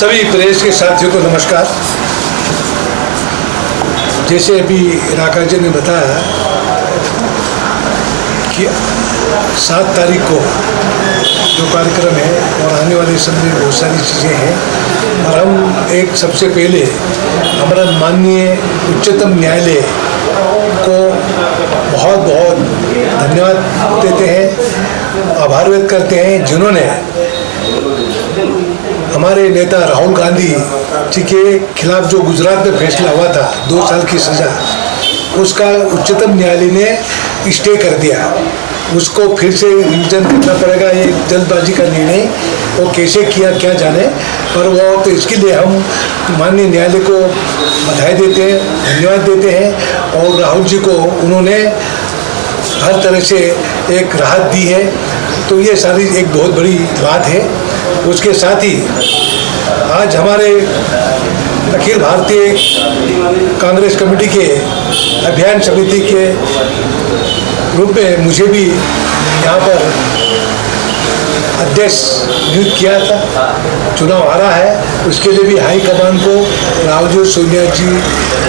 सभी प्रेस के साथियों को नमस्कार। जैसे अभी राका जी ने बताया कि 7 तारीख को जो कार्यक्रम है और आने वाले समय में बहुत सारी चीज़ें हैं, और हम एक सबसे पहले हमारा माननीय उच्चतम न्यायालय को बहुत बहुत धन्यवाद देते हैं, आभार व्यक्त करते हैं, जिन्होंने हमारे नेता राहुल गांधी जी के खिलाफ जो गुजरात में फैसला हुआ था 2 साल की सज़ा, उसका उच्चतम न्यायालय ने स्टे कर दिया। उसको फिर से रिविजन करना पड़ेगा। ये जल्दबाजी का निर्णय वो कैसे किया क्या जाने, पर वो तो इसके लिए हम माननीय न्यायालय को बधाई देते हैं, धन्यवाद देते हैं। और राहुल जी को उन्होंने हर तरह से एक राहत दी है, तो ये सारी एक बहुत बड़ी बात है। उसके साथ ही आज हमारे अखिल भारतीय कांग्रेस कमेटी के अभियान समिति के रूप में मुझे भी यहाँ पर अध्यक्ष नियुक्त किया था। चुनाव आ रहा है, उसके लिए भी हाई कमान को राहुल जी, सोनिया जी,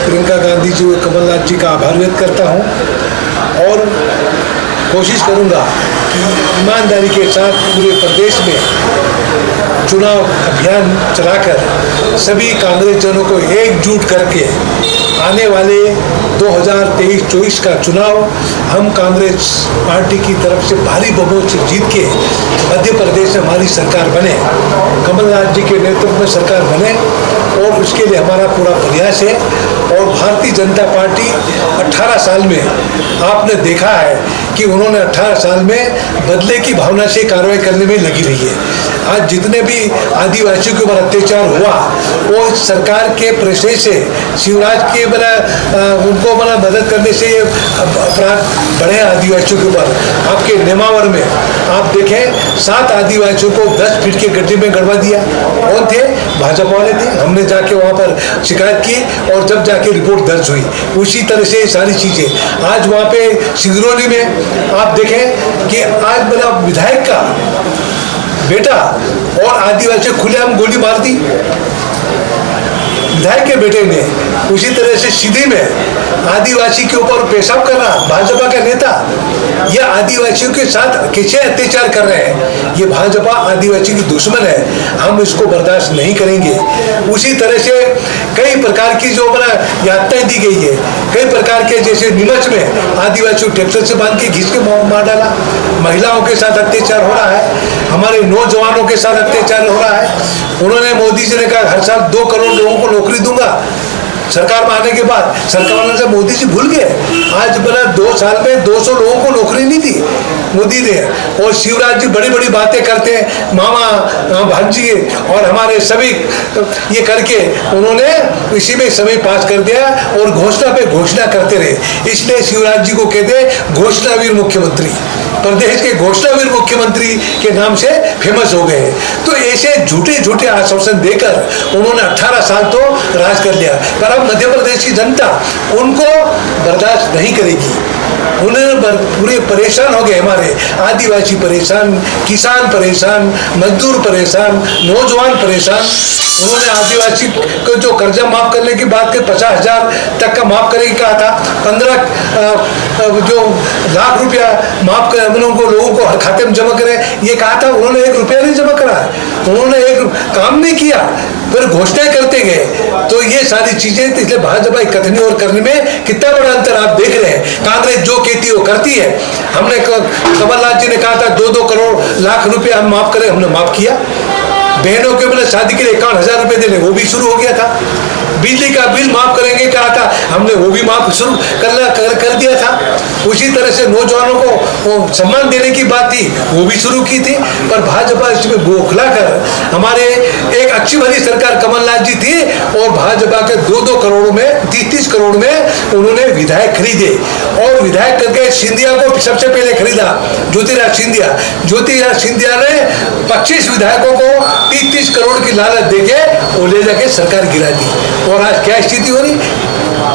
प्रियंका गांधी जी, कमलनाथ जी का आभार व्यक्त करता हूँ और कोशिश करूँगा कि ईमानदारी के साथ पूरे प्रदेश में चुनाव अभियान चलाकर सभी कांग्रेस जनों को एकजुट करके आने वाले 2023-24 का चुनाव हम कांग्रेस पार्टी की तरफ से भारी बहुमत से जीत के मध्य प्रदेश में हमारी सरकार बने, कमलनाथ जी के नेतृत्व में सरकार बने, और उसके लिए हमारा पूरा प्रयास है। और भारतीय जनता पार्टी 18 साल में आपने देखा है कि उन्होंने 18 साल में बदले की भावना से कार्रवाई करने में लगी रही है। आज जितने भी आदिवासियों के ऊपर अत्याचार हुआ, वो सरकार के प्रेशर से, शिवराज के उनको मदद करने से अपराध बढ़े आदिवासियों के ऊपर। आपके नेमावर में आप देखें 7 आदिवासियों को 10 फीट के गड्ढे में गड़वा दिया। कौन थे? भाजपा वाले थे। हमने जाके वहाँ पर शिकायत की और जब जाके रिपोर्ट दर्ज हुई, उसी तरह से सारी चीज़ें। आज वहाँ पे सिंगरौली में आप देखें कि आज विधायक का बेटा और आदिवासी खुलेआम गोली मार दी विधायक के बेटे ने। उसी तरह से सीधी में आदिवासी के ऊपर पेशाब कर रहा भाजपा का नेता, यह आदिवासियों के साथ कैसे अत्याचार कर रहे हैं। ये भाजपा आदिवासी की दुश्मन है, हम इसको बर्दाश्त नहीं करेंगे। उसी तरह से कई प्रकार की जो यातनाएं दी गई है, कई प्रकार के, जैसे नीमच में आदिवासियों ट्रैक्टर से बांध के घिस के मार डाला, महिलाओं के साथ अत्याचार हो रहा है, हमारे नौजवानों के साथ अत्याचार हो रहा है। उन्होंने मोदी जी ने कहा हर साल 2 करोड़ लोगों को नौकरी दूंगा। सरकार में आने के बाद सरकार से मोदी जी भूल गए। आज 2 साल में 200 लोगों को नौकरी नहीं दी मोदी ने। और शिवराज जी बड़ी बड़ी बातें करते हैं, मामा भांजी और हमारे सभी ये करके उन्होंने इसी में समय पास कर दिया और घोषणा पे घोषणा करते रहे। इसलिए शिवराज जी को कहते हैं घोषणावीर मुख्यमंत्री, प्रदेश के घोषणावीर मुख्यमंत्री के नाम से फेमस हो गए। तो ऐसे झूठे झूठे आश्वासन देकर उन्होंने 18 साल तो राज कर लिया, पर अब मध्य प्रदेश की जनता उनको बर्दाश्त नहीं करेगी। उन्हें पूरे परेशान हो गए, हमारे आदिवासी परेशान, किसान परेशान, मजदूर परेशान, नौजवान परेशान। उन्होंने आदिवासी को जो कर्जा माफ करने की बात की 50,000 तक का माफ करने की कहा था, 15 जो लाख रुपया माफ कर उनको लोगों को खाते में जमा करें ये कहा था। उन्होंने 1 रुपया नहीं जमा करा, उन्होंने एक काम नहीं किया, फिर घोषणाएं करते गए। तो ये सारी चीजें, इसलिए भाजपा कथनी और करने में कितना बड़ा अंतर आप देख रहे हैं। कांग्रेस जो कहती है वो करती है। हमने कमलनाथ जी ने कहा था 2-2 करोड़ लाख रुपए हम माफ करें, हमने माफ किया। बहनों के शादी के लिए 51,000 रुपए देने, वो भी शुरू हो गया था। बिजली का बिल माफ करेंगे कहा था, हमने वो भी माफ शुरू कर दिया था। उसी तरह से नौजवानों को सम्मान देने की बात थी, वो भी शुरू की थी। पर भाजपा इसमें बौखला कर, हमारे एक अच्छी भली सरकार कमलनाथ जी थी और भाजपा के 2-2 करोड़ में 30-30 करोड़ में उन्होंने विधायक खरीदे। और विधायक करके सिंधिया को सबसे पहले खरीदा, ज्योतिराज सिंधिया ने 25 विधायकों को 30-30 करोड़ की लालच देके वो ले जाके सरकार गिरा दी। और आज क्या स्थिति हो रही,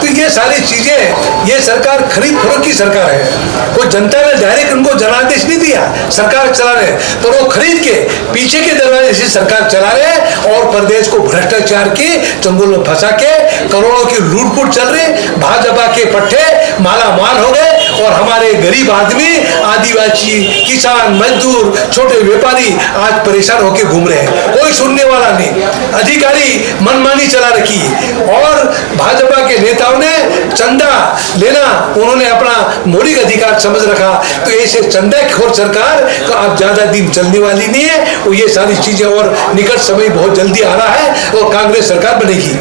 तो ये सारी चीजें, ये सरकार खरीद फरोख्त की सरकार है। वो जनता ने डायरेक्ट उनको जनादेश नहीं दिया सरकार चला रहे, पर वो खरीद के पीछे के दरवाजे से सरकार चला रहे और प्रदेश को भ्रष्टाचार की चंगुल में फंसा के करोड़ों की लूटपुट चल रही। भाजपा के पट्टे माला माल हो गए और हमारे गरीब आदमी, आदिवासी, किसान, मजदूर, छोटे व्यापारी आज परेशान होकर घूम रहे हैं। कोई सुनने वाला नहीं, अधिकारी मनमानी चला रखी और भाजपा के नेताओं ने चंदा लेना उन्होंने अपना मौलिक अधिकार समझ रखा। तो ऐसे चंदा खोर सरकार का अब ज्यादा दिन चलने वाली नहीं है। और ये सारी चीजें और निकट समय बहुत जल्दी आ रहा है और कांग्रेस सरकार बनेगी।